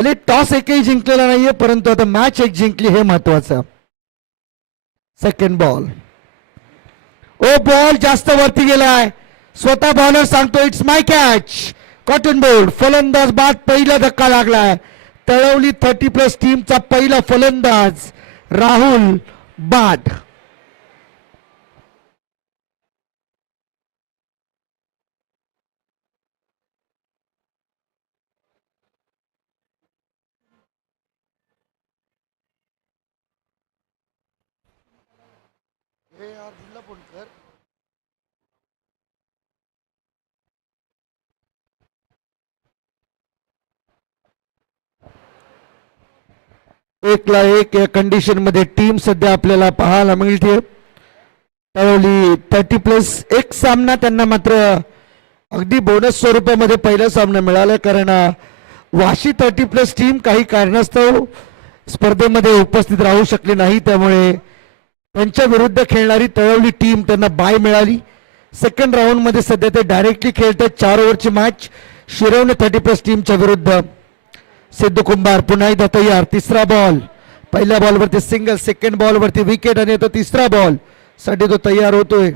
भले टॉस एकही जिंकलेला नाहीये, परंतु आता मॅच एक जिंकली हे महत्वाचं. Second ball. ओ बॉल जास्त वरती गेलाय. स्वतः बॉलर सांगतो it's my catch. Cotton board. फलंदाज बाद. पहिला धक्का लागलाय. तळवली 30+ टीमचा पहिला फलंदाज राहुल बाद. एकला एक या कंडिशन मध्ये टीम सध्या आपल्याला पाहायला मिळते. तळवली 30+ एक सामना त्यांना मात्र अगदी बोनस स्वरूपामध्ये पहिला सामना मिळाला, कारण वाशी 30+ टीम काही कारणास्तव स्पर्धेमध्ये उपस्थित राहू शकली नाही. त्यामुळे त्यांच्या विरुद्ध खेळणारी तळवली टीम त्यांना बाय मिळाली. सेकंड राऊंड मध्ये सध्या ते डायरेक्टली खेळतात. 4 ओव्हरची मॅच शिरवणे 30+ टीमच्या विरुद्ध. सिद्धू कुंभार पुन्हा एकदा तयार. तिसरा बॉल. पहिल्या बॉलवरती सिंगल, सेकंड बॉलवरती विकेट आणि तो तिसरा बॉल साठी तो तयार होतोय.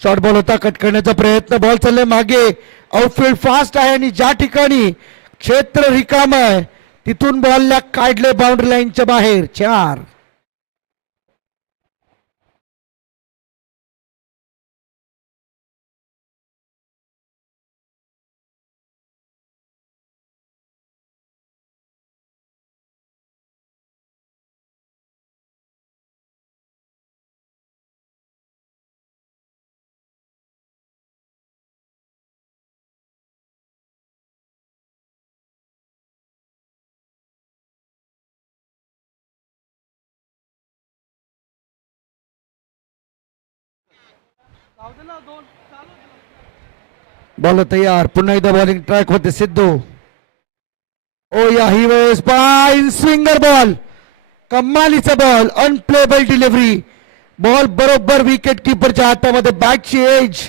शॉर्ट बॉल होता, कट करण्याचा प्रयत्न. बॉल चालले मागे. आउटफील्ड फास्ट आहे आणि ज्या ठिकाणी क्षेत्र रिकाम आहे तिथून बॉलला काढले बाउंड्री लाईनच्या बाहेर. 4. बॉल तयार. पुन्हा एकदा बॉलिंग ट्रॅक होते सिद्धू. ओ याही वेळेस इन स्विंगर बॉल. कमालीचा बॉल. Unplayable delivery. बॉल बरोबर विकेट किपरच्या हातामध्ये. बॅटची एज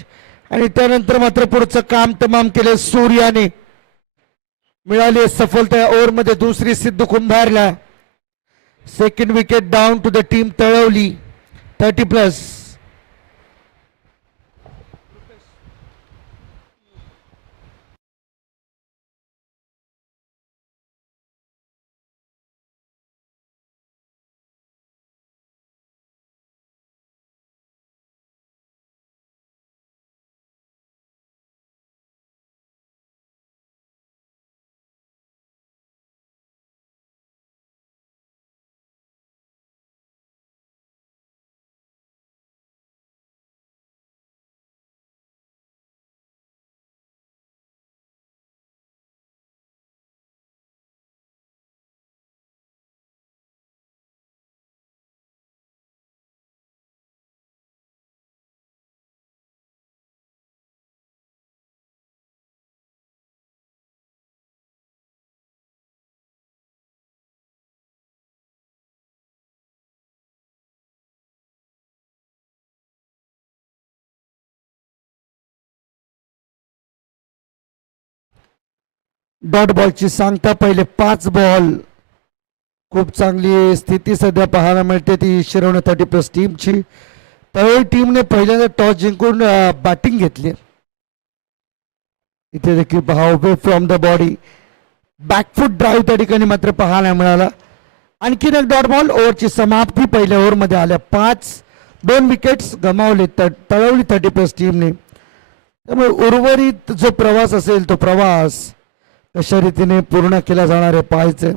आणि त्यानंतर मात्र पुढचं काम तमाम केले सूर्याने. मिळाली सफलता ओव्हरमध्ये दुसरी सिद्धू कुंभारला. Second wicket down to the team तळवली 30+. डॉट बॉलची सांगता. पहिले 5 बॉल. खूप चांगली स्थिती सध्या पाहायला मिळते ती शिरवणे 30+ टीमची. तळवली टीमने पहिल्यांदा टॉस जिंकून बॅटिंग घेतली. इथे देखील पहा उभे from the body back foot drive त्या ठिकाणी मात्र पाहायला मिळाला. आणखीन एक डॉट बॉल. ओव्हरची समाप्ती पहिल्या ओव्हरमध्ये आल्या. 2 विकेट्स गमावले तळवली 30+ टीमने. त्यामुळे उर्वरित जो प्रवास असेल तो प्रवास कशा रीतीने पूर्ण केला जाणार आहे पाहायचं.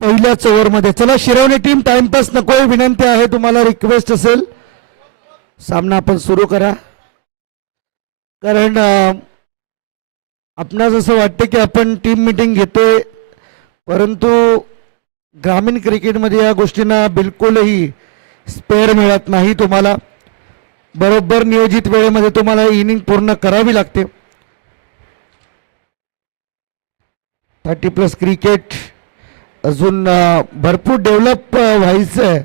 पहिल्याच ओव्हरमध्ये. चला शिरवणे टीम टाइमपास नको, विनंती आहे तुम्हाला, रिक्वेस्ट असेल. सामना आपण सुरू करा. कारण आपणास असं वाटतं की आपण टीम मीटिंग घेतोय, परंतु ग्रामीण क्रिकेटमध्ये या गोष्टींना बिलकुलही स्पेअर मिळत नाही. तुम्हाला बरोबर नियोजित वेळेमध्ये तुम्हाला इनिंग पूर्ण करावी लागते. 30+ क्रिकेट अजून भरपूर डेव्हलप व्हायचं आहे.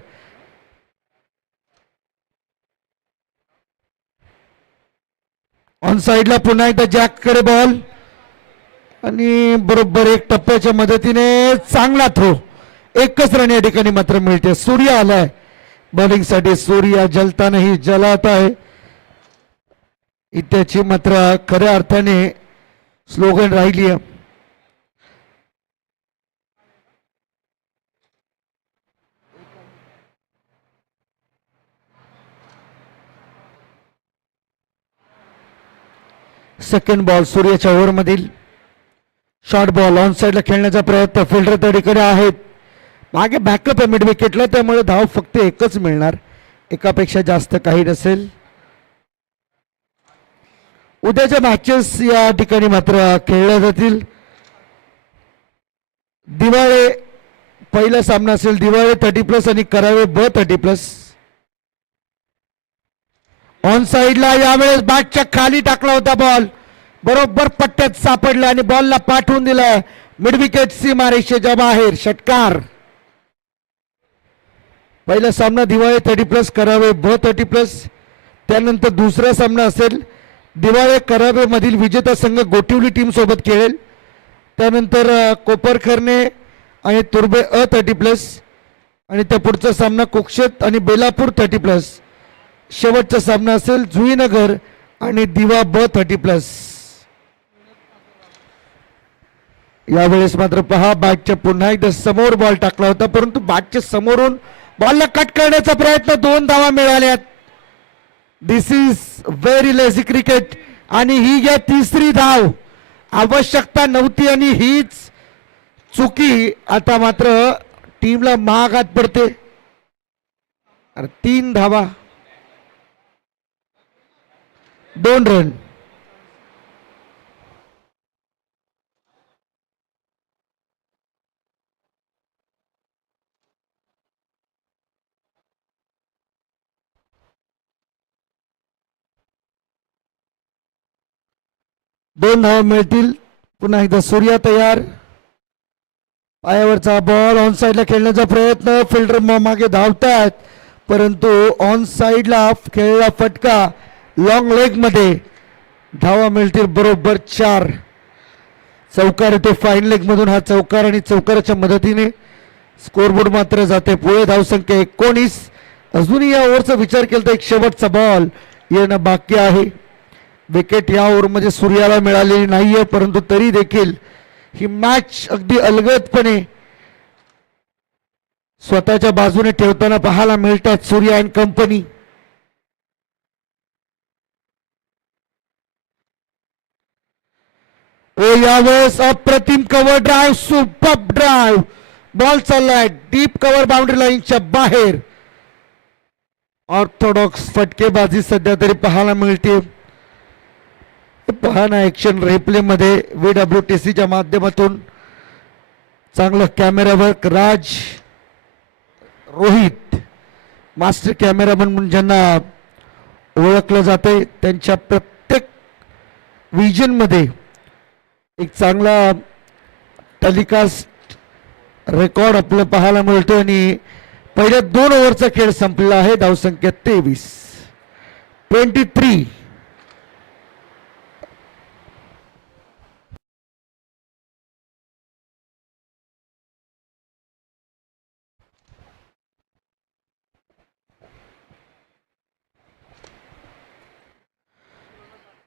ऑन साइडला पुन्हा एकदा जॅककडे बॉल आणि बरोबर एक टप्प्याच्या मदतीने चांगला थ्रो. एकच रन या ठिकाणी मात्र मिळते. सूर्य आलाय बॉलिंग साठी. सूर्य जलतानाही जलत आहे, त्याची मात्र खऱ्या अर्थाने स्लोगन राहिली आहे. सेकंड बॉल सूर्याच्या ओव्हर मधील शॉर्ट बॉल ऑन साइडला खेळण्याचा प्रयत्न. फिल्डर त्या ठिकाणी आहेत. मागे बॅकअप आहे मिड विकेटला, त्यामुळे धाव फक्त एकच मिळणार, एकापेक्षा जास्त काही नसेल. उद्याच्या मॅचेस या ठिकाणी मात्र खेळल्या जातील. दिवाळे पहिला सामना असेल, दिवाळे 30+ आणि करावे ब 30+. ऑन साइडला यावेळेस बॅटच्या खाली टाकला होता बॉल, बरोबर पट्ट्यात सापडला आणि बॉलला पाठवून दिलाय मिड विकेट सीमारेषेच्या बाहेर. षटकार. पहिला सामना दिवाळे 30+, करावे ब 30+. त्यानंतर दुसरा सामना असेल दिवाळे करावे मधील विजेता संघ गोटिवली टीम सोबत खेळेल. त्यानंतर कोपरखर्णे आणि तुर्बे अ 30+, आणि त्या पुढचा सामना कोक्षेत आणि बेलापूर 30+. शेवटचा सामना असेल जुईनगर आणि दिवा ब 30+. यावेळेस मात्र पहा बॅटच्या पुन्हा एकदा समोर बॉल टाकला होता, परंतु बॅटच्या समोरून बॉलला कट करण्याचा प्रयत्न. 2 धावा मिळाल्यात. दिस इज व्हेरी लेझी क्रिकेट आणि ही घ्या तिसरी धाव. आवश्यकता नव्हती आणि हीच चुकी आता मात्र टीमला महागात पडते. 3 धावा 2 रन. दोन धावा मिळतील. पुन्हा एकदा सूर्या तयार. पायावरचा बॉल ऑन साइडला खेळण्याचा प्रयत्न. फिल्डर मागे धावतात, परंतु ऑन साइडला खेळला फटका लॉंग लेग मध्ये. धावा मिळतील बरोबर 4. चौकार येतो फाईन लेग मधून. हा चौकार आणि चौकाराच्या मदतीने स्कोरबोर्ड मात्र जाते पुढे. धावसंख्या 19. अजूनही या ओव्हरचा विचार केला तर एक शेवटचा बॉल येणं बाकी आहे. विकेट या ओव्हरमध्ये सूर्याला मिळालेली नाहीये, परंतु तरी देखील ही मॅच अगदी अलगदपणे स्वतःच्या बाजूने ठेवताना पाहायला मिळतात सूर्या अँड कंपनी. यावेळेस अप्रतिम cover drive, super drive. Ball चाललाय डीप कव्हर बाउंड्री लाईनच्या बाहेर. ऑर्थोडॉक्स फटकेबाजी सध्या तरी पाहायला मिळते. पहा ना ऍक्शन रिप्ले मध्ये WTCच्या माध्यमातून चांगलं कॅमेरा वर्क. राज रोहित मास्टर कॅमेरामन म्हणून ज्यांना ओळखलं जाते, त्यांच्या प्रत्येक विजन मध्ये एक चांगला टेलिकास्ट रेकॉर्ड आपलं पाहायला मिळतो. आणि पहिल्या 2 ओव्हरचा खेळ संपलेला आहे. धावसंख्या 23.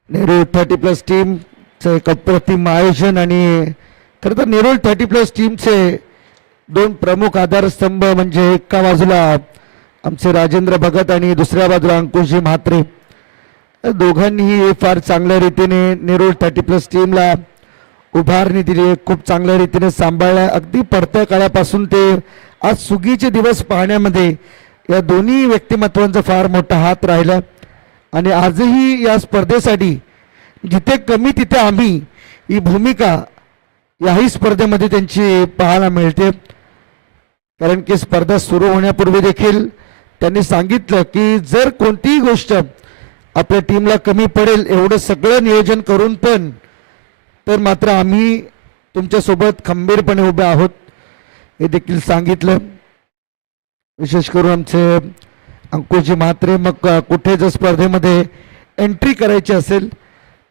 नेरूळ 30+ टीमचं एक अप्रतिम आयोजन. आणि खरं तर नेरूळ 30+ टीमचे 2 प्रमुख आधारस्तंभ म्हणजे एका बाजूला आमचे राजेंद्र भगत आणि दुसऱ्या बाजूला अंकुशजी म्हात्रे. दोघांनीही फार चांगल्या रीतीने नेरूळ 30+ टीमला उभारणी दिली, खूप चांगल्या रीतीने सांभाळल्या. अगदी पडत्या काळापासून ते आज सुगीचे दिवस पाहण्यामध्ये या दोन्ही व्यक्तिमत्वांचा फार मोठा हात राहिला. आणि आजही या स्पर्धेसाठी जिथे कमी तिथे आम्ही ही भूमिका याही स्पर्धेमध्ये त्यांची पाहायला मिळते. कारण की स्पर्धा सुरू होण्यापूर्वी देखील त्यांनी सांगितलं की जर कोणतीही गोष्ट आपल्या टीमला कमी पडेल एवढं सगळं नियोजन करून पण तर मात्र आम्ही तुमच्यासोबत खंबीरपणे उभे आहोत हे देखील सांगितलं. विशेष करून आमचे अंकुशजी म्हात्रे मग कुठे जर स्पर्धेमध्ये एंट्री करायची असेल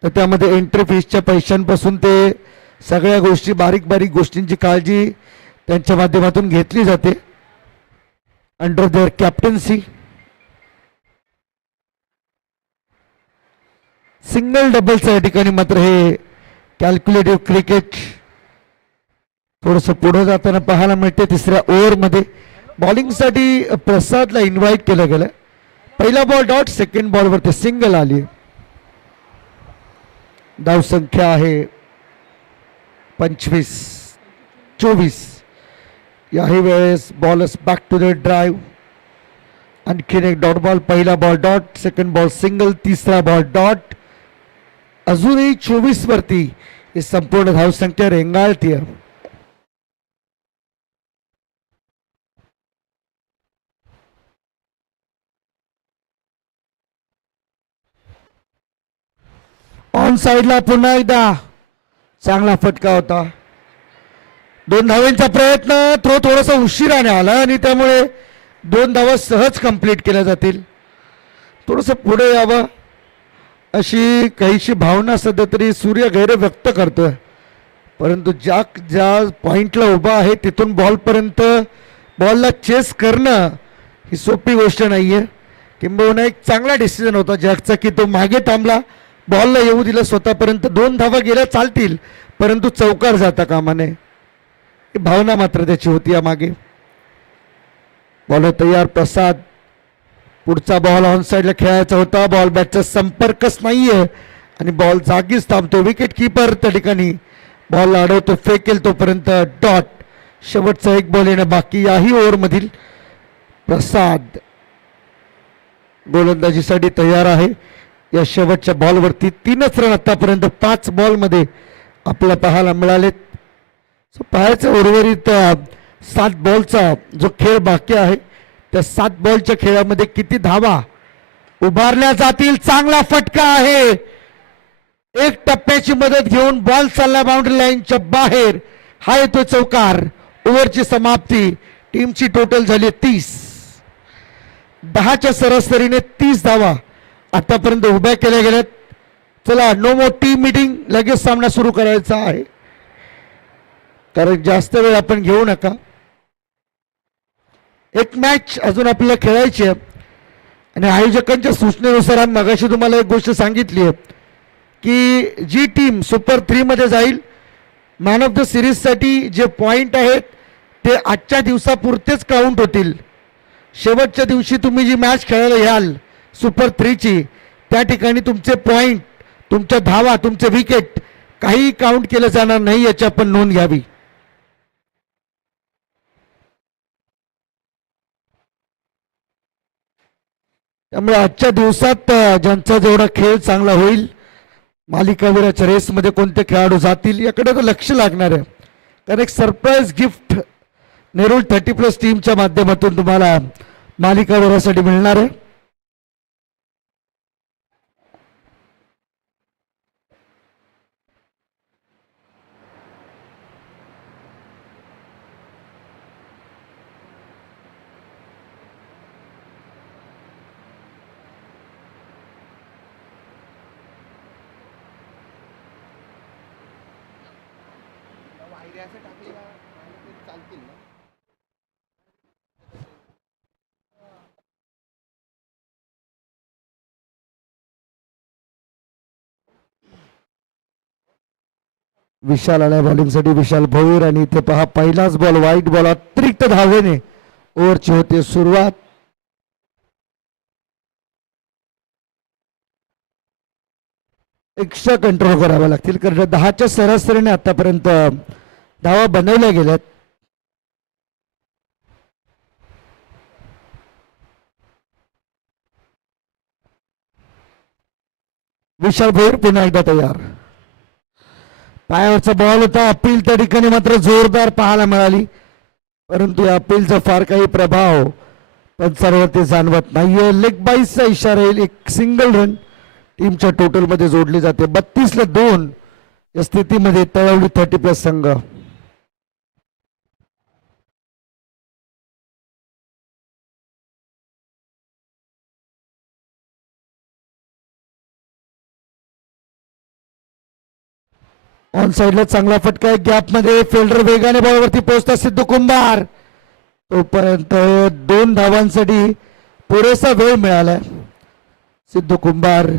तर त्यामध्ये एंट्री फीसच्या पैशांपासून ते सगळ्या गोष्टी बारीक बारीक गोष्टींची काळजी त्यांच्या माध्यमातून घेतली जाते अंडर देअर कॅप्टन्सी. सिंगल डबलचं या ठिकाणी मात्र हे कॅल्क्युलेटिव्ह क्रिकेट थोडंसं पुढे जाताना पाहायला मिळते. तिसऱ्या ओव्हरमध्ये बॉलिंगसाठी प्रसादला इन्व्हाइट केलं गेलं. पहिला बॉल डॉट, सेकंड बॉलवरती सिंगल आली. धाव संख्या आहे 25-24. याही वेळेस bowlers back to the drive. आणखीन एक डॉट बॉल. पहिला ball dot, second ball single, तिसरा बॉल डॉट. अजूनही 24 वरती ही संपूर्ण धावसंख्या रेंगाळतीये. ऑन साइडला पुन्हा एकदा चांगला फटका होता. 2 धावांचा प्रयत्न तो थोडासा उशिराने आला आणि त्यामुळे 2 धावा सहज कंप्लीट केल्या जातील. थोडंसं पुढे यावं अशी काहीशी भावना सध्या तरी सूर्य गैर व्यक्त करतोय. परंतु ज्या पॉइंटला उभा आहे तिथून बॉलपर्यंत बॉलला चेस करणं ही सोपी गोष्ट नाहीये. किंबहुना एक चांगला डिसिजन होता जॅकचा की तो मागे थांबला, बॉलला येऊ दिलं स्वतःपर्यंत. 2 धावा गेल्या चालतील परंतु चौकार जाता कामा नये ही भावना मात्र त्याची होती या मागे. बॉलर तयार. प्रसाद पुढचा बॉल ऑन साइडला खेळायचा होता. बॉल बॅटचा संपर्कच नाहीये आणि बॉल जागीच थांबतो. विकेट किपर त्या ठिकाणी बॉल अडवतो, फेकेल तोपर्यंत डॉट. शेवटचा एक बॉल येणं बाकी. याही ओव्हरमधील प्रसाद गोलंदाजीसाठी तयार आहे. या शेवटच्या बॉलवरती 3च रन आतापर्यंत 5 बॉलमध्ये आपल्याला पाहायला मिळालेत. पाहायचं उर्वरित 7 बॉलचा जो खेळ बाकी आहे त्या 7 बॉलच्या खेळामध्ये किती धावा उभारल्या जातील. चांगला फटका आहे. एक टप्प्याची मदत घेऊन बॉल चालला बाउंड्री लाईनच्या बाहेर. हा येतो चौकार. ओव्हरची समाप्ती. टीमची टोटल झाली 30. 10च्या सरासरीने 30 धावा आतापर्यंत उभ्या केल्या गेल्यात. चला नो मोर टीम मीटिंग. लगेच सामना सुरू करायचा आहे कारण जास्त वेळ आपण घेऊ नका. एक मॅच अजून आपल्याला खेळायची आहे आणि आयोजकांच्या सूचनेनुसार आम्ही मगाशी तुम्हाला एक गोष्ट सांगितली आहे की जी टीम सुपर 3 मध्ये जाईल मॅन ऑफ द सिरीजसाठी जे पॉइंट आहेत ते आजच्या दिवसापुरतेच काउंट होतील. शेवटच्या दिवशी तुम्ही जी मॅच खेळायला याल सुपर 3ची त्या ठिकाणी तुमचे पॉइंट, तुमच्या धावा, तुमचे विकेट काही काउंट केलं जाणार नाही याची आपण नोंद घ्यावी. त्यामुळे आजच्या दिवसात ज्यांचा जेवढा खेळ चांगला होईल, मालिकावीराच्या रेसमध्ये कोणते खेळाडू जातील याकडे तर लक्ष लागणार आहे. कारण एक सरप्राईज गिफ्ट नेरूळ 30+ टीमच्या माध्यमातून तुम्हाला मालिकावीरासाठी मिळणार आहे. विशाल आलाय बॉलिंगसाठी. विशाल भोईर आणि इथे पहा पहिलाच बॉल वाईट बॉल. अतिरिक्त धावेने ओव्हरची होते सुरुवात. एक्स्ट्रा कंट्रोल करावे लागतील कारण 10च्या सरासरीने आतापर्यंत धावा बनवल्या गेल्यात. विशाल भोईर पुन्हा एकदा तयार. पायावरचा बॉल होता. अपील त्या ठिकाणी मात्र जोरदार पाहायला मिळाली, परंतु या अपीलचा फार काही प्रभाव पंचांवरती जाणवत नाहीये. लेग बाईसचा इशारा येईल. एक सिंगल रन टीमच्या टोटल मध्ये जोडली जाते. 32-2 या स्थितीमध्ये तळवली 30+ संघ. ऑन साइडला चांगला फटका आहे. गॅप मध्ये फिल्डर वेगाने बॉलवरती पोहोचतात. सिद्धू कुंभार तोपर्यंत 2 धावांसाठी पुरेसा वेळ मिळाला. सिद्धू कुंभार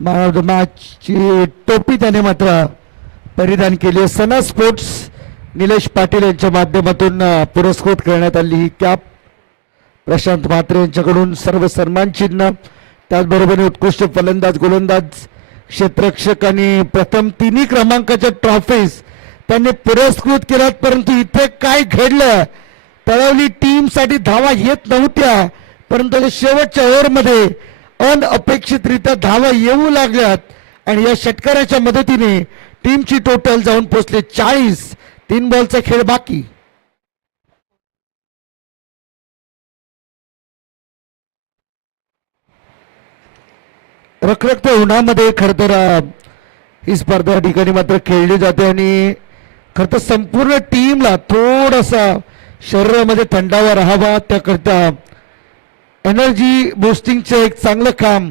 मॅन ऑफ द मॅच ची टोपी त्याने मात्र परिधान केली. सना स्पोर्ट्स निलेश पाटील यांच्या माध्यमातून पुरस्कृत करण्यात आली ही कॅप. प्रशांत म्हात्रे यांच्याकडून सर्व सन्मान चिन्ह, त्याचबरोबर उत्कृष्ट फलंदाज, गोलंदाज, क्षेत्ररक्षक आणि प्रथम 3 क्रमांकाच्या ट्रॉफीज त्यांनी पुरस्कृत केल्यात. परंतु इथे काय घडलं, तळवली टीम साठी धावा येत नव्हत्या, परंतु शेवटच्या ओव्हरमध्ये अनअपेक्षितरित्या धावा येऊ लागल्यात आणि या षटकाराच्या मदतीने टीमची टोटल जाऊन पोहोचले 40. 3 बॉलचा खेळ बाकी. रखरखत्या उन्हामध्ये खर तर ही स्पर्धा ठिकाणी मात्र खेळली जाते आणि खर तर संपूर्ण टीमला थोडासा शरीरामध्ये थंडावा राहावा त्याकरता एनर्जी बूस्टिंगचे एक चांगलं काम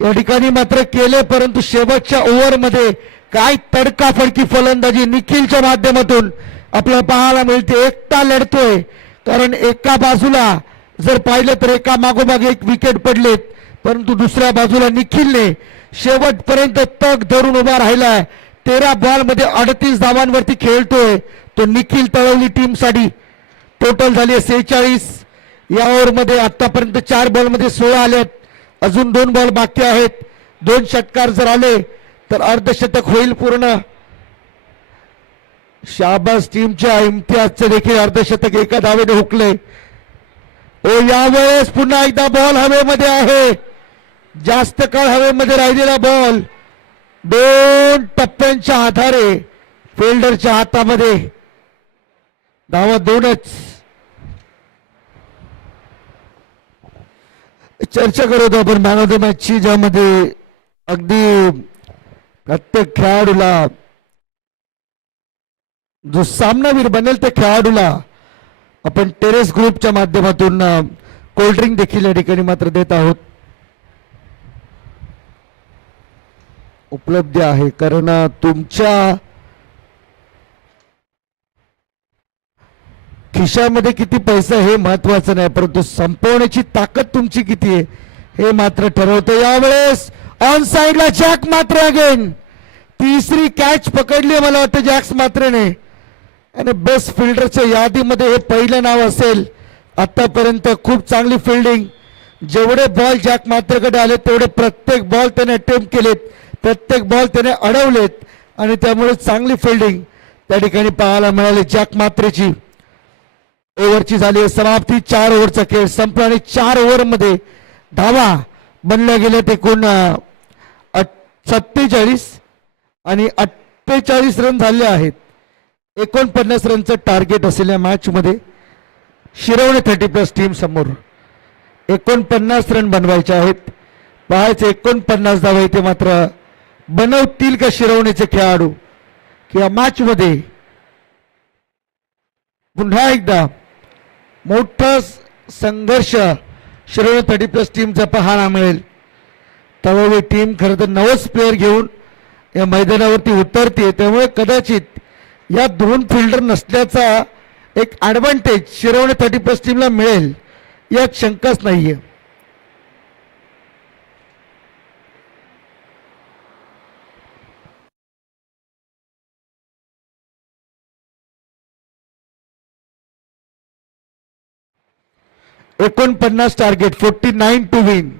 या ठिकाणी मात्र केले. परंतु शेवटच्या ओव्हरमध्ये काय तडकाफडकी फलंदाजी निखिलच्या माध्यमातून आपल्याला पाहायला मिळते. एकटा लढतोय, कारण एका बाजूला जर पाहिलं तर एका मागोमाग एक विकेट पडलेत, परंतु दुसऱ्या बाजूला निखिलने शेवटपर्यंत तग धरून उभा राहिलाय. 13 बॉल मध्ये 38 धावांवरती खेळतोय तो निखिल. तळवली टीम साठी टोटल झाली 46. या ओव्हरमध्ये आतापर्यंत 4 बॉल मध्ये 16 आलेत. अजून 2 बॉल बाकी आहेत. 2 षटकार जर आले तर अर्धशतक होईल पूर्ण. शाबास टीमच्या इम्तियाजचे देखील अर्धशतक एका धावेने हुकले. यावेळेस पुन्हा एकदा बॉल हवेमध्ये आहे. जास्त काळ हवेमध्ये राहिलेला बॉल 2 टप्प्यांच्या आधारे फिल्डरच्या हातामध्ये. धावा 2च. चर्चा करत आपण मॅन ऑफ द मॅच ची, ज्यामध्ये अगदी प्रत्येक खेळाडूला, जो सामनावीर बनेल त्या खेळाडूला आपण टेरेस ग्रुपच्या माध्यमातून कोल्ड्रिंक देखील या ठिकाणी मात्र देत आहोत. उपलब्ध आहे, कारण तुमच्या खिशामध्ये किती पैसा हे महत्वाचं नाही, परंतु संपवण्याची ताकद तुमची किती आहे हे मात्र ठरवतं. यावेळेस ऑन साइडला जॅक मात्रे अगेन. 3री कॅच पकडली मला वाटतं जॅक्स मात्रेने आणि बेस्ट फिल्डरच्या यादीमध्ये हे पहिलं नाव असेल आतापर्यंत. खूप चांगली फिल्डिंग. जेवढे बॉल जॅक मात्रेकडे आले तेवढे प्रत्येक बॉल त्याने अटेम्प्ट केलेत, प्रत्येक बॉल त्याने अडवलेत आणि त्यामुळे चांगली फिल्डिंग त्या ठिकाणी पाहायला मिळाली जॅक मात्रेची. ओव्हरची झाली समाप्ती. 4 ओव्हरचा खेळ संपला आणि 4 ओव्हरमध्ये धावा बनल्या गेल्यात एकूण 47 आणि 48 रन झाले आहेत. 49 रनचं टार्गेट असलेल्या मॅच मध्ये शिरवणे 30+ टीम समोर 49 रन बनवायचे आहेत. पाहायचे 49 धावा इथे मात्र बनवतील का शिरवणेचे खेळाडू, किंवा मॅच मध्ये पुन्हा एकदा मोठा संघर्ष शिरवणे 30+ टीमचा पाहायला मिळेल. तळवली टीम खरं तर 9च प्लेअर घेऊन या मैदानावरती उतरते, त्यामुळे कदाचित या 2 फिल्डर नसल्याचा एक ऍडव्हान्टेज शिरवणे 30+ टीमला मिळेल यात शंकाच नाहीये. $49 target, 49 to win.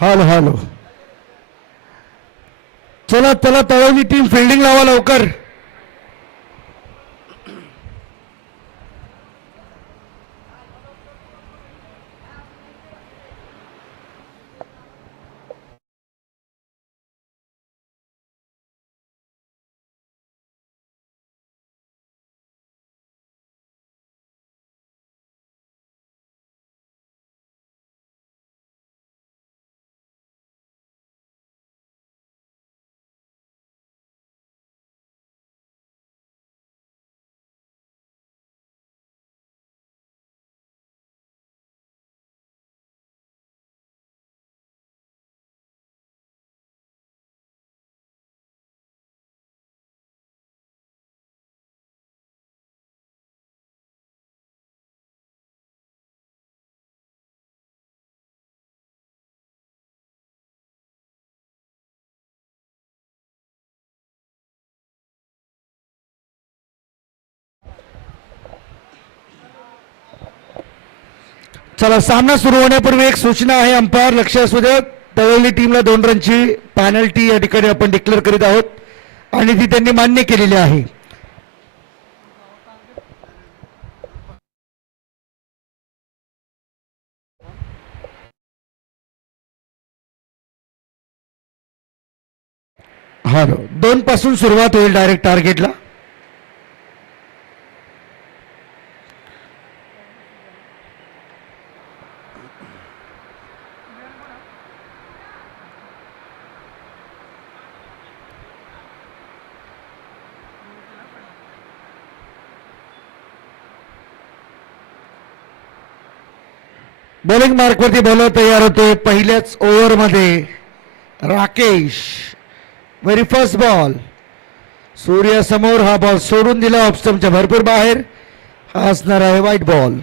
Hello hello, चला चला तळवली टीम फिल्डिंग लावा लवकर. चला, सामना सुरू होण्यापूर्वी एक सूचना आहे. अंपायर लक्ष असू द्या. तळवली टीमला 2 रनची पेनल्टी या ठिकाणी आपण डिक्लेअर करीत आहोत आणि ती त्यांनी मान्य केलेली आहे. हा 2 पासून सुरुवात होईल डायरेक्ट टार्गेटला. बॉलिंग मार्कवरती बॉलर तयार होते. पहिल्याच ओव्हरमध्ये Rakesh, very first ball. Surya समोर, हा बॉल सोडून दिला ऑफस्टम्पच्या भरपूर बाहेर. हा असणार आहे वाईट बॉल.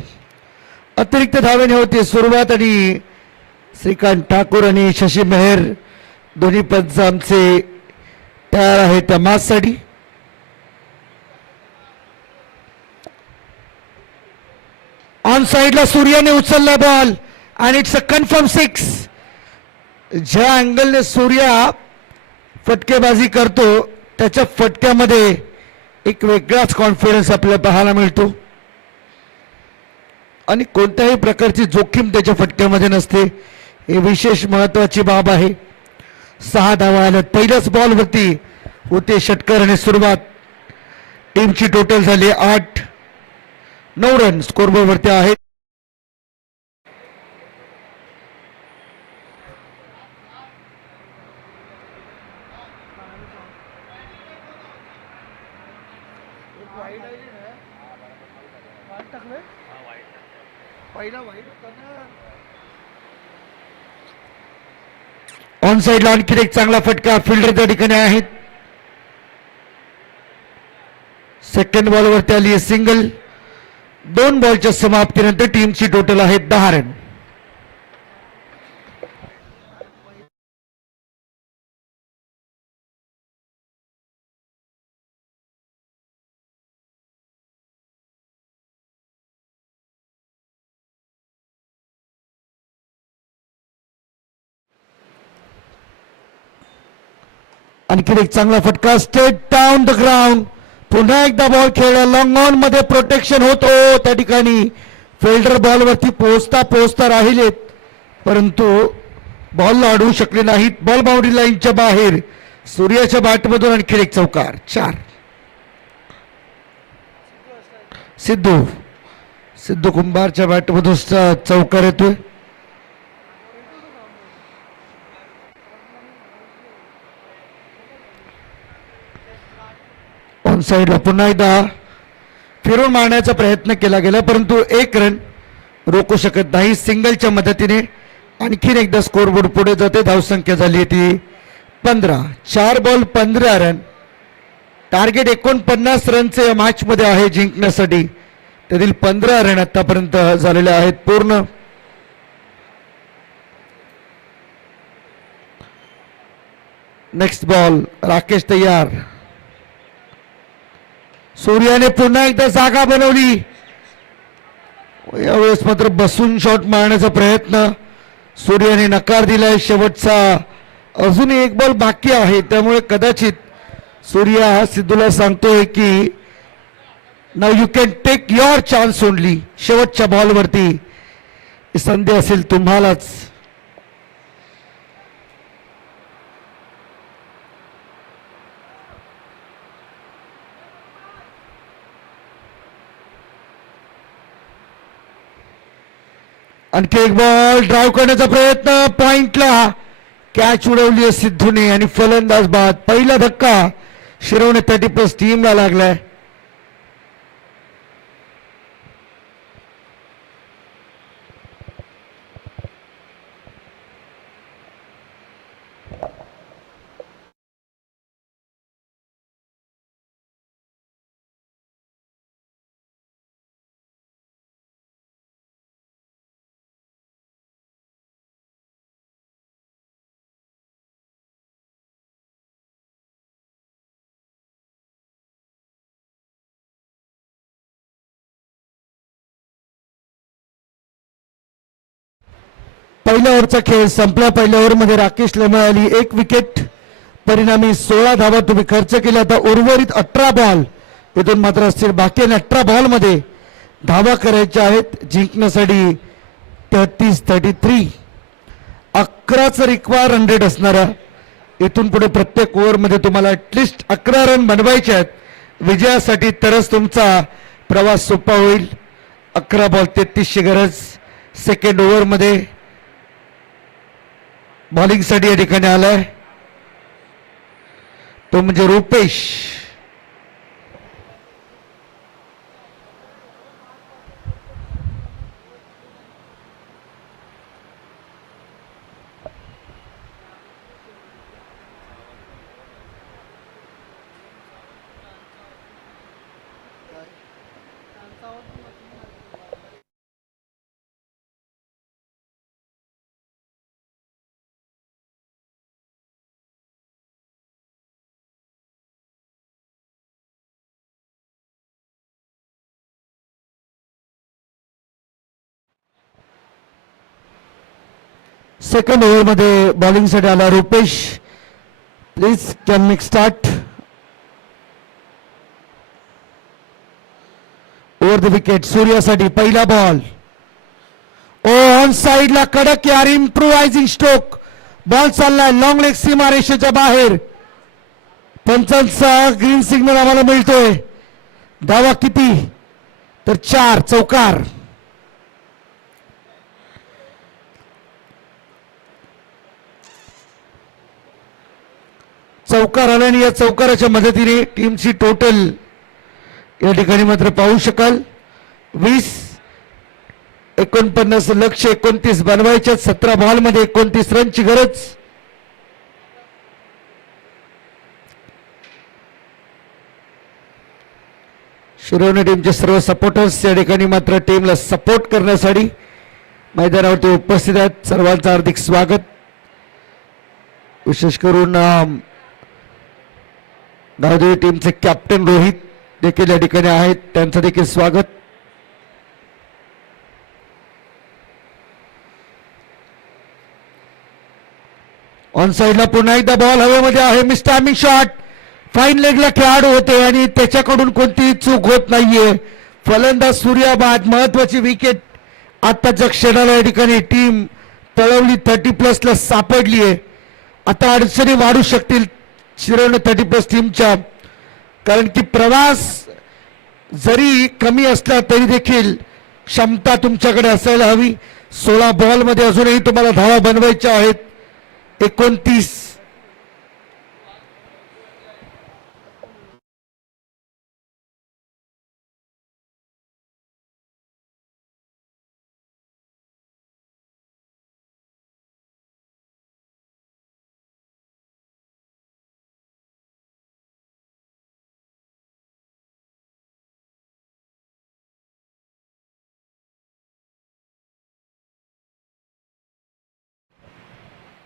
अतिरिक्त धावेने होती सुरुवात आणि श्रीकांत ठाकूर आणि शशी मेहर दोन्ही पंच आमचे तयार आहेत त्या मॅचसाठी. ऑन साइडला सूर्याने उचलला बॉल आणि इट्स अ कन्फर्म 6. ज्या अँगलने सूर्या फटकेबाजी करतो त्याच्या फटक्यामध्ये एक वेगळाच कॉन्फिडन्स आपल्याला पाहायला मिळतो आणि कोणत्याही प्रकारची जोखीम त्याच्या फटक्यामध्ये नसते. हे विशेष महत्वाची बाब आहे. 6 धावा आल्या पहिल्याच बॉलवरती होते षटकर आणि सुरुवात. टीमची टोटल झाली 8-9 रन स्कोरबोर्ड वरती आहेत. ऑन साइडला आणखी एक चांगला फटका फिल्डर त्या ठिकाणी आहेत. सेकंड बॉलवरती आली आहे सिंगल. 2 बॉलच्या समाप्तीनंतर टीमची टोटल आहे 10 रन. आणखी एक चांगला फटका स्ट्रेट डाऊन द ग्राउंड. पुन्हा एकदा बॉल खेळला. लॉंग ऑन मध्ये प्रोटेक्शन होतो त्या ठिकाणी. फिल्डर बॉलवरती पोहोचता पोहोचता राहिलेत परंतु बॉलला अडवू शकले नाहीत. बॉल बाउंड्री लाईनच्या बाहेर. सूर्याच्या बॅटमधून आणखी एक चौकार. 4. सिद्धू कुंभारच्या बॅटमधून चौकार येतोय. ऑन साइडला पुन्हा एकदा फिरून मारण्याचा प्रयत्न केला गेला परंतु 1 रन रोखू शकत नाही. सिंगलच्या मदतीने आणखीन एकदा स्कोरबोर्ड पुढे जाते. धावसंख्या झाली ती 15. 4 बॉल 15 रन. टार्गेट 49 रनचे या मॅच मध्ये आहे जिंकण्यासाठी. त्यातील 15 रन आतापर्यंत झालेले आहेत पूर्ण. Next ball. राकेश तयार. सूर्याने पुन्हा एकदा जागा बनवली. यावेळेस मात्र बसून शॉट मारण्याचा प्रयत्न सूर्याने नकार दिलाय. शेवटचा अजून एक बॉल बाकी आहे, त्यामुळे कदाचित सूर्या हा सिद्धूला सांगतोय की now you can take your chance only. शेवटच्या बॉलवरती संधी असेल तुम्हालाच. आणखी एक बॉल ड्राईव्ह करण्याचा प्रयत्न, पॉइंटला कॅच उडवली आहे सिद्धूने आणि फलंदाज बाद. पहिला धक्का शिरवणे 30+ टीमला लागलाय. पहिल्या ओव्हरचा खेळ संपला. पहिल्या ओव्हरमध्ये राकेशला मिळाली 1 विकेट. परिणामी 16 धावा तुम्ही खर्च केल्या. आता उर्वरित 18 बॉल इथून मात्र असतील बाकी. 18 बॉलमध्ये धावा करायच्या आहेत जिंकण्यासाठी. 33-33 11चं रिक्वायर 100 असणारा. इथून पुढे प्रत्येक ओव्हरमध्ये तुम्हाला ॲटलिस्ट 11 रन बनवायचे आहेत विजयासाठी, तरच तुमचा प्रवास सोपा होईल. 11 बॉल 33ची गरज. सेकंड ओव्हरमध्ये बॉलिंगसाठी या ठिकाणी आलाय तो म्हणजे रुपेश. सेकंड ओव्हरमध्ये बॉलिंगसाठी आला Rupesh. Please can make start. Over the wicket सूर्यासाठी पहिला बॉल. ऑन साइडला कडक यार, इम्प्रोवायझिंग स्ट्रोक. बॉल चाललाय लॉंग लेग सीमारेषेच्या बाहेर. पंचांचा ग्रीन सिग्नल आम्हाला मिळतोय. धावा किती तर 4. चौकार. चौकार आला आणि या चौकाराच्या मदतीने टीमची टोटल या ठिकाणी मात्र पाहू शकाल 20 49 लक्ष 29 बनवायच्या. 17 बॉलमध्ये 29 रनची गरज. शिरोवणे टीमचे सर्व सपोर्टर्स या ठिकाणी मात्र टीमला सपोर्ट करण्यासाठी मैदानावरती उपस्थित आहेत. सर्वांचं हार्दिक स्वागत. विशेष करून धावदेवी टीमचे कॅप्टन रोहित देखील या ठिकाणी आहेत, त्यांचं देखील स्वागत. ऑन साइडला पुन्हा एकदा बॉल हवेमध्ये आहे. मिस्टॅमिंग शॉट. फाईन लेगला खेळाडू होते आणि त्याच्याकडून कोणतीही चूक होत नाहीये. फलंदाज सूर्याबाद. महत्वाची विकेट आताच्या क्षणाला या ठिकाणी टीम तळवली 30+ ला सापडली आहे. आता अडचणी वाढू शकतील शिरोवणे 30+ टीमच्या, कारण की प्रवास जरी कमी असला तरी देखील क्षमता तुमच्याकडे असायला हवी. 16 बॉलमध्ये अजूनही तुम्हाला धावा बनवायच्या आहेत. 29.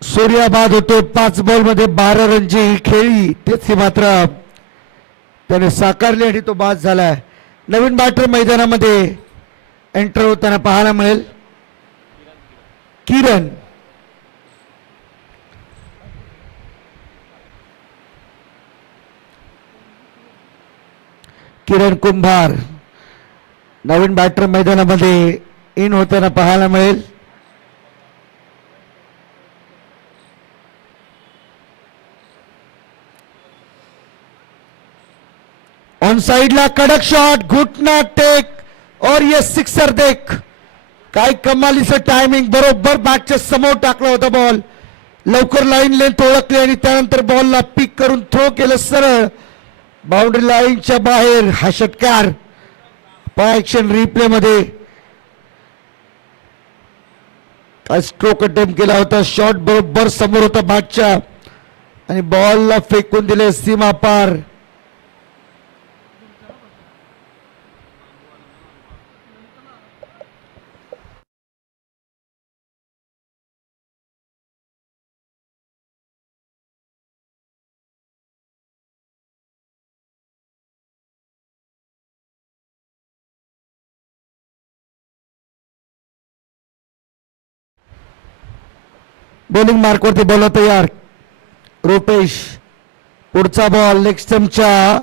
सूर्याबाद होतो. 5 बॉलमध्ये 12 रनची खेळी त्याची मात्र त्याने साकारली आणि तो बाद झालाय. नवीन बॅटर मैदानामध्ये एंटर होताना पाहायला मिळेल. किरण किरण कुंभार नवीन बॅटर मैदानामध्ये इन होताना पाहायला मिळेल. ऑन साइडला कडक शॉट, घुटना टेक और ये सिक्सर देख. काय कमालीचं टायमिंग, बरोबर बॅटच्या समोर टाकला होता बॉल. लवकर लाईन लेंथ ओळखली आणि त्यानंतर बॉलला पिक करून थ्रो केलं सरळ बाउंड्री लाईनच्या बाहेर. हा षटकार ॲक्शन रिप्ले मध्ये काय स्ट्रोक अटेम्प्ट केला होता. शॉट बरोबर समोर होता बॅटच्या आणि बॉलला फेकून दिले सीमा पार. बॉलिंग मार्कवरती बॉल तयार. रुपेश पुढचा बॉल लेग स्टंपच्या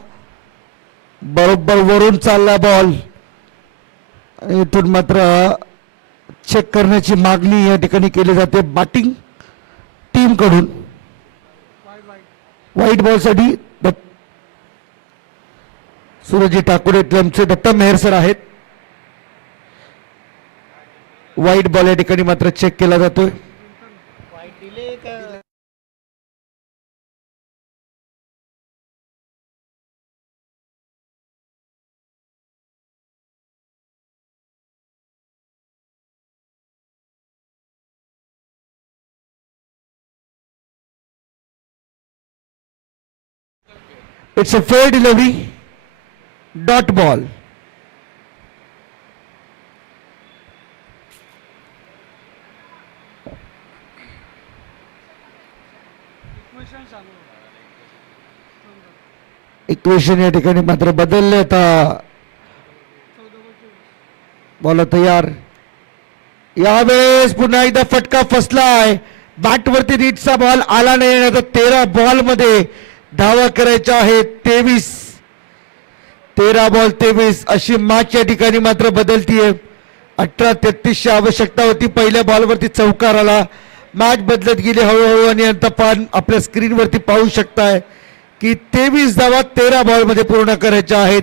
बरोबर वरून चालला बॉल. इथून मात्र चेक करण्याची मागणी या ठिकाणी केली जाते बॅटिंग टीम कडून. व्हाईट बॉल साठी सूरजी ठाकूर क्लबचे दत्ता मेहर सर आहेत. व्हाईट बॉल या ठिकाणी मात्र चेक केला जातोय. It's a fair delivery. Dot ball. Equation या ठिकाणी मात्र बदलले. आता बॉल तयार. यावेळेस पुन्हा एकदा फटका फसलाय. बॅटवरती नीटचा बॉल आला नाही. आता 13 बॉल मध्ये धावा करायच्या आहेत. 13 बॉल 23 अशी मॅच या ठिकाणी मात्र बदलतीये. 18-33 आवश्यकता होती. पहिल्या बॉलवरती चौकार आला. मॅच बदलत गेली हळूहळू आणि आता आपल्या स्क्रीनवरती पाहू शकताय की 23 धावा 13 बॉल मध्ये पूर्ण करायच्या आहेत.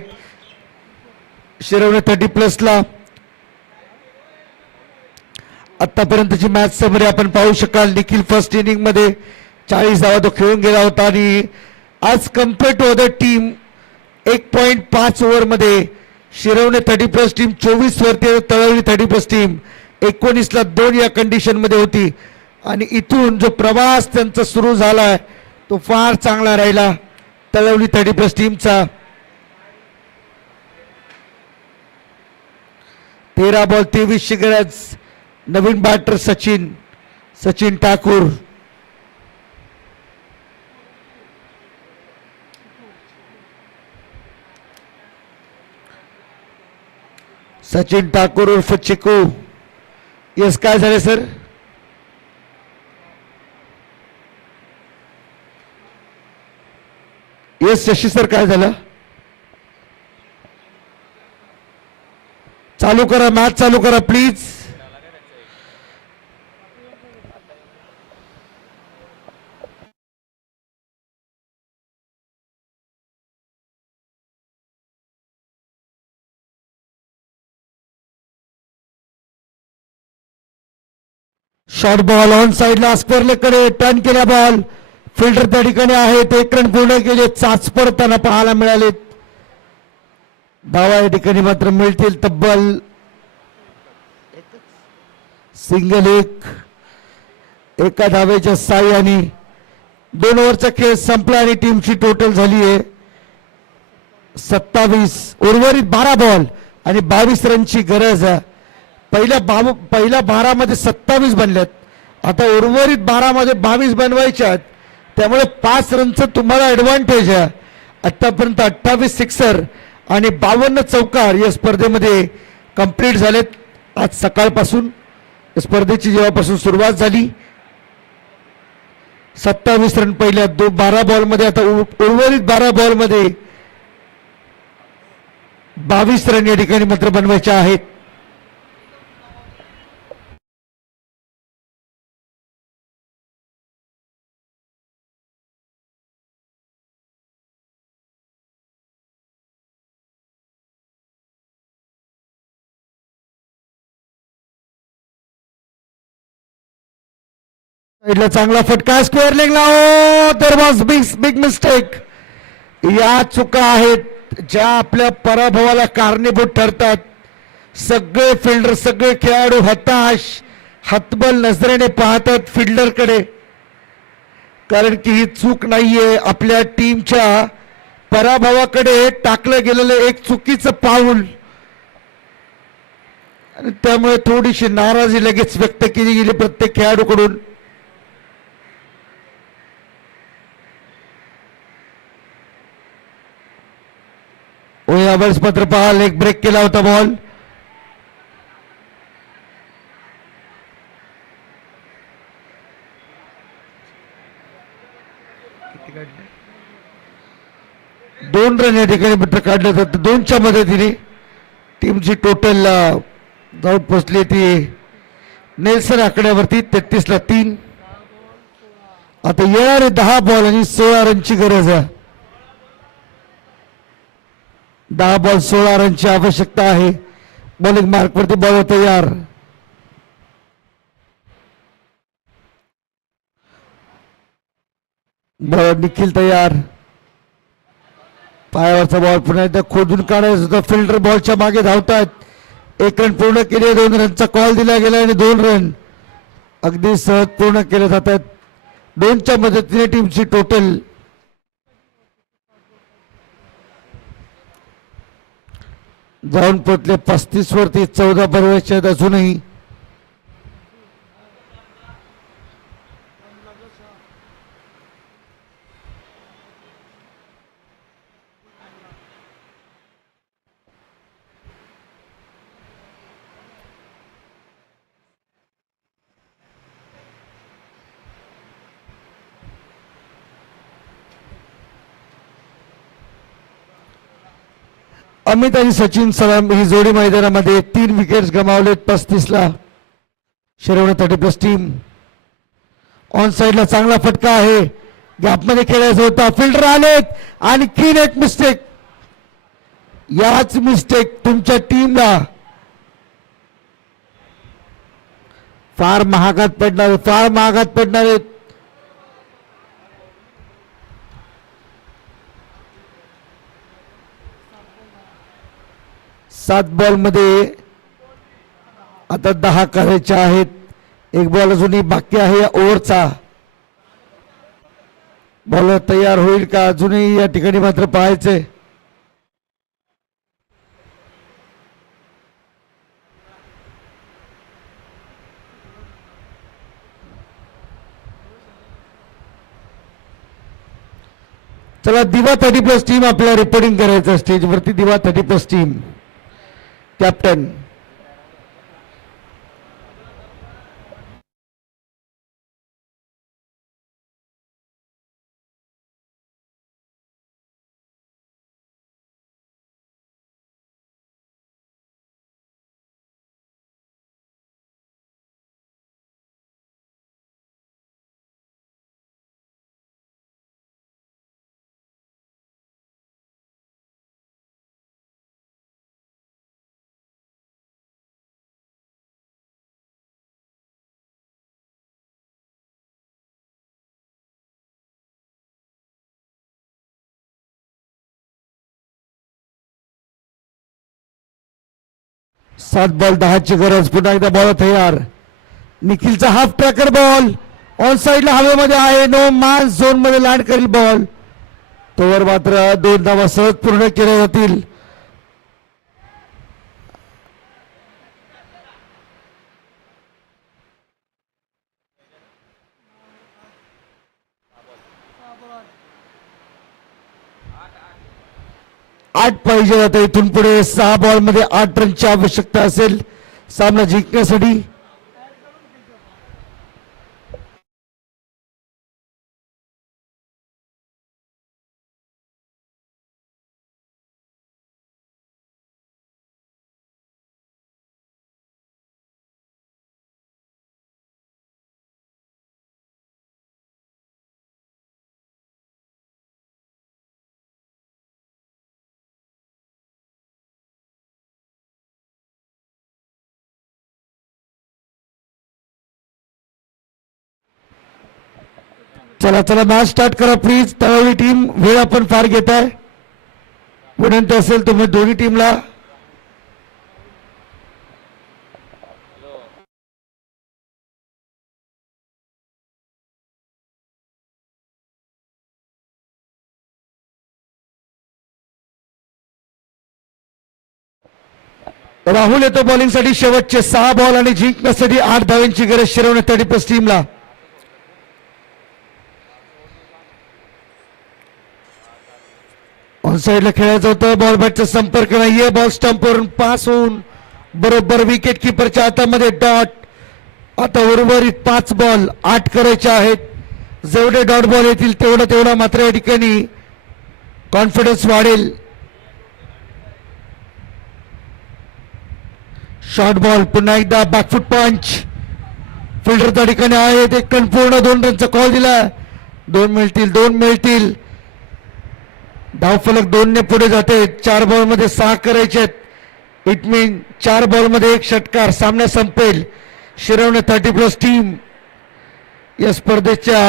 शिरवणे 30+ आतापर्यंतची मॅच समरी आपण पाहू शकाल. निखिल फर्स्ट इनिंग मध्ये 40 धावा तो खेळून गेला होता आणि आज compare to other team 1.5 over मध्ये शिरवणे 30+ टीम 24 वरती, तळवली 30+ टीम 19ला 2 या कंडिशन मध्ये होती. आणि इथून जो प्रवास त्यांचा सुरू झालाय तो फार चांगला राहिला तळवली 30+ टीमचा. 13 बॉल 23 ची गरज. नवीन बॅटर सचिन ठाकूर. सचिन ठाकूर उर्फ चिकू. यस, काय झाले सर? यस शशी सर, काय झालं? चालू करा, मॅच चालू करा प्लीज. शॉर्ट बॉल ऑन साइडला स्क्वेअरलेकडे टर्न केल्या बॉल. फिल्डर त्या ठिकाणी आहेत. 1 रन पूर्ण केले. चाच पडताना पाहायला मिळाले. धावा या ठिकाणी मात्र मिळतील तब्बल सिंगल एका धावेच्या साह्याने 2 ओव्हरचा खेळ संपला आणि टीमची टोटल झाली आहे 27. उर्वरित 12 बॉल आणि 22 रनची गरज आहे. पहिल्या 12 मध्ये 27 बनल्यात. आता उर्वरित 12 मध्ये 22 बनवायच्या आहेत. त्यामुळे 5 रनचं तुम्हाला ऍडव्हान्टेज आहे. आतापर्यंत 28 सिक्सर आणि 52 चौकार या स्पर्धेमध्ये कंप्लीट झालेत. आज सकाळपासून स्पर्धेची जेव्हापासून सुरुवात झाली 27 रन पहिल्या 12 बॉल मध्ये. आता उर्वरित 12 बॉल मध्ये 22 रन या ठिकाणी मात्र बनवायचे आहेत. चांगला फटका स्क्वेअर लेगला. Oh there was big mistake. या चुका आहेत ज्या आपल्या पराभवाला कारणीभूत ठरतात. सगळे फिल्डर सगळे खेळाडू हताश हतबल नजरेने पाहतात फिल्डरकडे, कारण की ही चूक नाहीये. आपल्या टीमच्या पराभवाकडे टाकलं गेलेलं एक चुकीचं पाऊल आणि त्यामुळे थोडीशी नाराजी लगेच व्यक्त केली गेली प्रत्येक खेळाडूकडून. यावेळेस मात्र पहा लेग ब्रेक केला होता बॉल. दोन रन या ठिकाणी मात्र काढले जातात. दोनच्या मदतीने टीमची टोटल जाऊन पोचली ती नेल्सन आकड्यावरती 33 ला 3. आता येणारे 10 बॉल आणि 16 रनची गरज आहे. 10 बॉल 16 रनची आवश्यकता आहे. बॉलिंग मार्कवरती बॉल तयार. बॉल निखिल तयार. पायावरचा बॉल पुन्हा एकदा खोदून काढायचा होता. फिल्डर बॉलच्या मागे धावतात. 1 रन पूर्ण केले. 2 रनचा कॉल दिला गेला आणि 2 रन अगदी सहज पूर्ण केले जातात. 2च्या मदतीने टीमची टोटल जाऊन पोचले 35 वरती. 14 बनवायचे आहेत अजूनही. अमित आणि सचिन सलाम ही जोडी मैदानामध्ये 3 विकेट्स गमावलेत. 35 ला शिरवणे 30+ टीम. ऑन साइडला चांगला फटका आहे. गॅपमध्ये खेळायचा होता. फिल्डर आलेत. आणखीन एक मिस्टेक. याच मिस्टेक तुमच्या टीमला फार महागात पडणार आहेत. 7 बॉल मध्ये आता 10 करायचे आहेत. 1 बॉल अजूनही बाकी आहे या ओव्हरचा. बॉलर तयार होईल का अजूनही या ठिकाणी मात्र पाहायचे. चला दिवा 30+ टीम आपल्याला रिपोर्टिंग करायचं स्टेजवरती. दिवा 30+ टीम कॅप्टन सात बॉल 10 ची गरज. पुन्हा एकदा बॉल तयार. निखिलचा हाफ ट्रॅकर बॉल ऑन साइडला हवेमध्ये आहे. नो मान झोन मध्ये लँड करेल बॉल. तोवर मात्र 2 धावा सहज पूर्ण केल्या जातील. आठ पाहिजे आता इथून पुढे. 6 बॉल मध्ये 8 रनची आवश्यकता असेल सामना जिंकण्यासाठी. चला चला मॅच स्टार्ट करा प्लीज. तळवली टीम वेळ आपण फार घेत आहे. विनंती असेल तुम्ही दोन्ही टीमला. राहुल येतो बॉलिंग साठी. शेवटचे 6 बॉल आणि जिंकण्यासाठी 8 धावांची गरज शिरवणे 30+ टीमला. ऑन साइडला खेळायचं होतं. बॉल बॅटचा संपर्क नाहीये. बॉल स्टंपवरून पास होऊन बरोबर विकेट किपरच्या हातामध्ये डॉट. आता उर्वरित 5 बॉल 8 करायचे आहेत. जेवढे डॉट बॉल येतील तेवढा मात्र या ठिकाणी कॉन्फिडन्स वाढेल. शॉर्ट बॉल पुन्हा एकदा बॅकफुट पंच. फिल्डर त्या ठिकाणी आहेत. एक रन पूर्ण 2 रनचा कॉल दिला. 2 मिळतील. धावफलक 2 ने पुढे जाते. 4 बॉल मध्ये 6 करायचे आहेत. इट मीन 4 बॉल मध्ये 1 षटकार. सामना संपेल. शिरवणे 30+ टीम या स्पर्धेच्या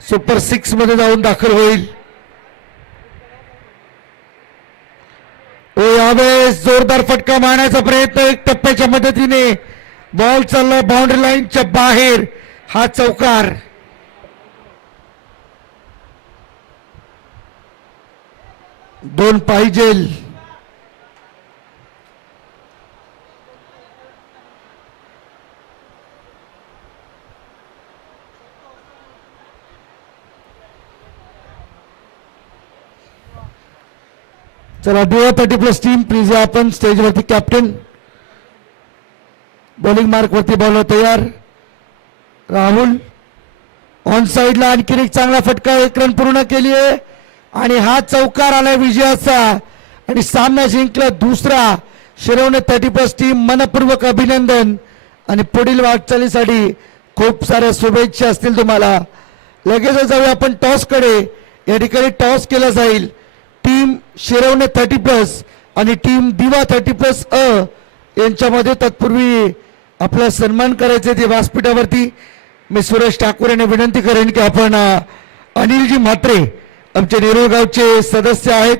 सुपर 6 मध्ये जाऊन दाखल होईल. यावेळेस जोरदार फटका मारण्याचा प्रयत्न. एक टप्प्याच्या मदतीने बॉल चालला बाउंड्री लाईनच्या बाहेर. हा चौकार. दोन पाहिजे. चला दिवा 30+ टीम प्लीज या आपण स्टेजवरती. कॅप्टन बॉलिंग मार्क वरती बॉलर तयार. राहुल ऑन साइडला आणखी एक चांगला फटका. 1 रन पूर्ण केली आहे आणि हा चौकार आलाय विजयाचा आणि सामना जिंकला. दुसरा. शिरवणे 30+ टीम मनपूर्वक अभिनंदन आणि पुढील वाटचालीसाठी खूप साऱ्या शुभेच्छा असतील तुम्हाला. लगेच जाऊया आपण टॉस कडे. या ठिकाणी टॉस केला जाईल. टीम शिरवणे 30+ आणि टीम दिवा 30+ यांच्यामध्ये. तत्पूर्वी आपला सन्मान करायचे ते व्यासपीठावरती. मी सुरेश ठाकूर यांना विनंती करेन की आपण अनिलजी म्हात्रे आमचे नेरूळ गावचे सदस्य आहेत